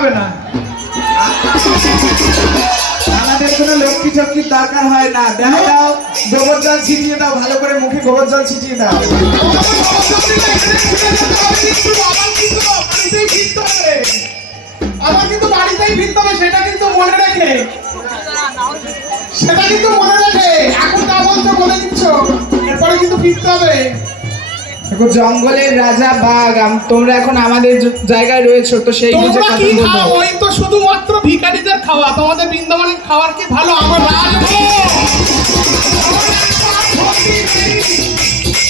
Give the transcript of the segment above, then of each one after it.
হবে না। আমাদের কোনো লক্ষ্মী চক্কির দরকার হয় না। দেখা দাও, গোবর জল ছিটিয়ে দাও, ভালো করে মুখে গোবর জল ছিটিয়ে দাও। আমার কিন্তু বাড়িতেই ফিরতে হবে, সেটা কিন্তু মনে রেখে, সেটা কিন্তু মনে রেখে। এখন যা বলছো বলে দিচ্ছ, এরপরে কিন্তু ফিরতে হবে। দেখো, জঙ্গলের রাজা বাঘ, তোমরা এখন আমাদের জায়গায় রয়েছো, তো সেই বুঝে তোমরা কথা কি বলবো। খাও? ওই তো শুধুমাত্র ভিখারিদের খাওয়া। তোমাদের বৃন্দাবনের খাওয়ার কি ভালো? আমার রাজভোগ,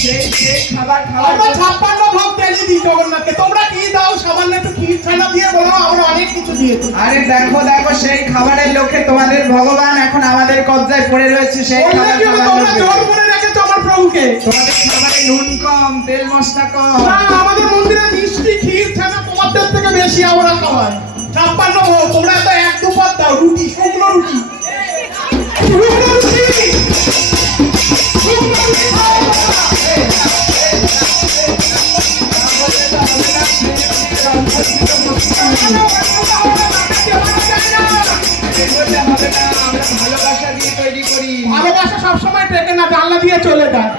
সেই খাবার খাওয়ার আমরা 56 ভোগ তেলি দিই জগন্নাথকে। তোমরা কি দাও? সামান্য একটু ক্ষীর ছানা দিয়ে বলো, আমরা অনেক কিছু দিয়েছি। আরে দেখো দেখো, সেই খাবারের লোকে তোমাদের ভগবান এখন আমাদের কবজায় পড়ে রয়েছে। সেই খাবার খাওয়ার তোমরা লোকে জোর করে রেখেছো আমার প্রভুকে। তোমাদের খাবারে নুন কম, তেল মশলা কম। না, আমাদের মন্দিরে মিষ্টি ক্ষীর ছানা তোমাদের থেকে বেশি আমরা খাওয়াই। 56 ভোগ, তোমরা তো এক দুপাত দাও। রুটি, শুকনো রুটি, শুকনো রুটি, শুকনো রুটি খাও তোমরা। ভালোবাসা দিয়ে তৈরি করি। ভালোবাসা সবসময় টেকে না, জানলা দিয়ে চলে যায়।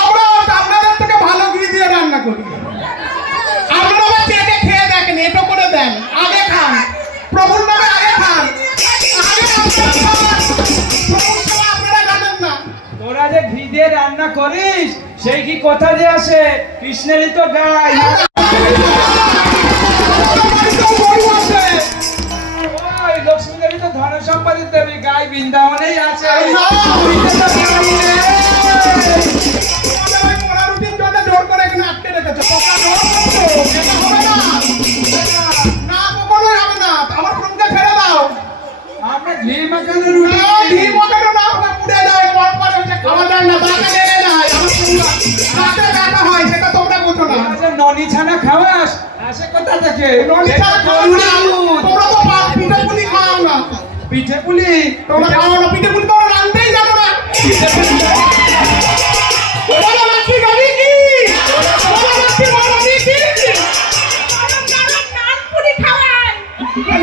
আমরা আপনাদের থেকে ভালো ঘি দিয়ে রান্না করি। আপনারা চেটে খেয়ে দেখেন, এটো করে দেন, আগে খান, প্রভুর নামে আগে খান, আগে আপনারা খান। প্রভুর সেবা আপনারা জানেন না। তোরা যে ঘি দিয়ে রান্না করিস, সেই ঘি কোথা দিয়ে আসে? কৃষ্ণেরই তো গাই। ওই লক্ষ্মী দেবী তো ধন সম্পদের দেবী, গাই বৃন্দাবনেই আছে। জোর করে এখানে আটকে রেখেছে। না, কখনোই হবে না। আমার প্রভুকে ছেড়ে দাও। আমরা ঘি মাখানো রুটি, ঘি মাখানো না, ওটা পুড়ে যায়, গরম করে ওটা খাওয়া যায় না, দাঁতে লেগে যায়। আমার প্রভু দাঁতে ব্যথা হয়, সেটা তোমরা বোঝো না। তোরা যে ননি ছানা খাওয়াস, আসে কোথা থেকে? ননি ছাড়া খাও না। তোমরা তো পিঠে পুলি খাও না। পিঠে পুলি তোমরা খাও না পিঠে পুলি, তোমরা রাঁধতেই জানো না। বলো লক্ষ্মী গাড়ি কি? বলো লক্ষ্মী মারানি কি?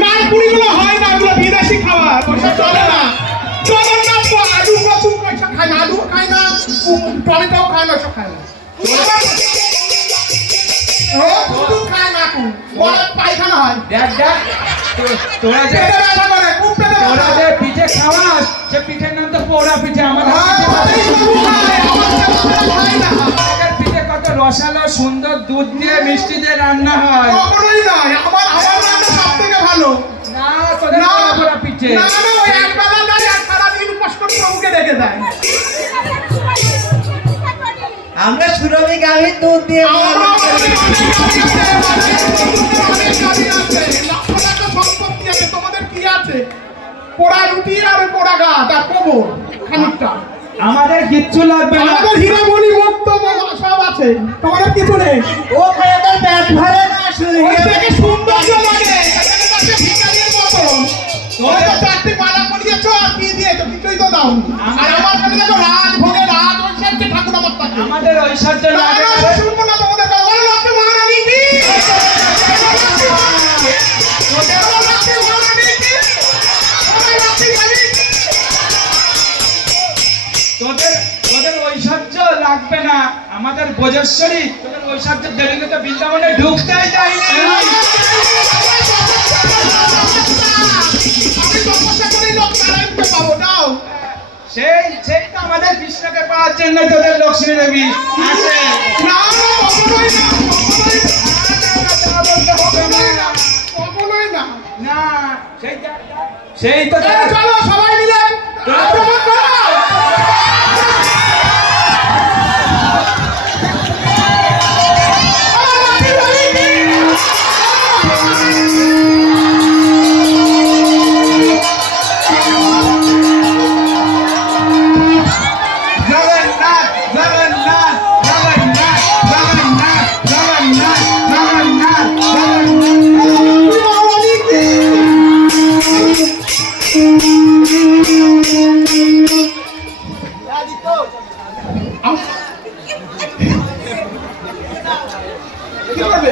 নান পুরিগুলো হয় না, এগুলো বিদেশি খাবার, ওসব চলে না। জগন্নাথ তো আলু রসুন পয়সা খায় না, আলু খায় না, টমেটো খায় না, সব খায় না। ও দুধ খায় না, বড় পায়খানা হয়। দেখ দেখ, তোরা যে পেটে ব্যথা করে, খুব পেটে ব্যথা তোরা যে পিঠে খাওয়াস, সে পিঠের নাম তো পোড়া পিঠে। আমাদের আমাদের পিঠে কত রসালো, সুন্দর দুধ দিয়ে মিষ্টি দিয়ে রান্না হয়। কখনোই নয়, আমার রান্না সব থেকে ভালো। না, তোদের না, পোড়া পিঠে। না, না, ওই একবেলা নয়, আর সারাদিন উপোস করে প্রভুকে ডেকে দেয়। আমরা সুরভি গাভীর দুধ দিয়ে আমরা অনেক লক্ষ লক্ষ সম্পত্তি আছে, তোমাদের কি আছে? পোড়া রুটি আর পোড়া গাছ আর কবর খানিকটা। আমাদের কিচ্ছু লাগবে না। আমাদের হীরামণি মুক্ত সব আছে, তোমাদের কিছু নেই। ও খায় তার পেট ভরে না, শুধু ওই থেকে সৌন্দর্য লাগে, এখানে যাচ্ছে ভিখারির মতো। ওই তো 4টি মালা পরিয়েছো আর কি দিয়েছো? কিছুই তো দাও। আর আমার কাছে দেখো রাজভোগে রাজ ঐশ্বর্যে ঠাকুর আমার থাকে। আমাদের ঐশ্বর্য লাগে না। আমি শুনবো না তোমাদের কথা। ওই লক্ষ্মী মহারানী কি? তোদের তোদের ঐশ্বর্য লাগবে না। আমাদের ভোজেশ্বরী তোদের ঐশ্বর্য দেবীকে তো বৃন্দাবনে ঢুকতেই যায়নি। আমি তপস্যা করেই লোক নারায়ণকে পাবো, যাও। সেই তো আমাদের কৃষ্ণকে পাওয়ার জন্য তোদের লক্ষ্মী দেবী আসে। না, না, কখনোই না, কখনোই না, কখনোই না। না, সেই তো চলো সবাই মিলে আক্রমণ করো। কি করবে?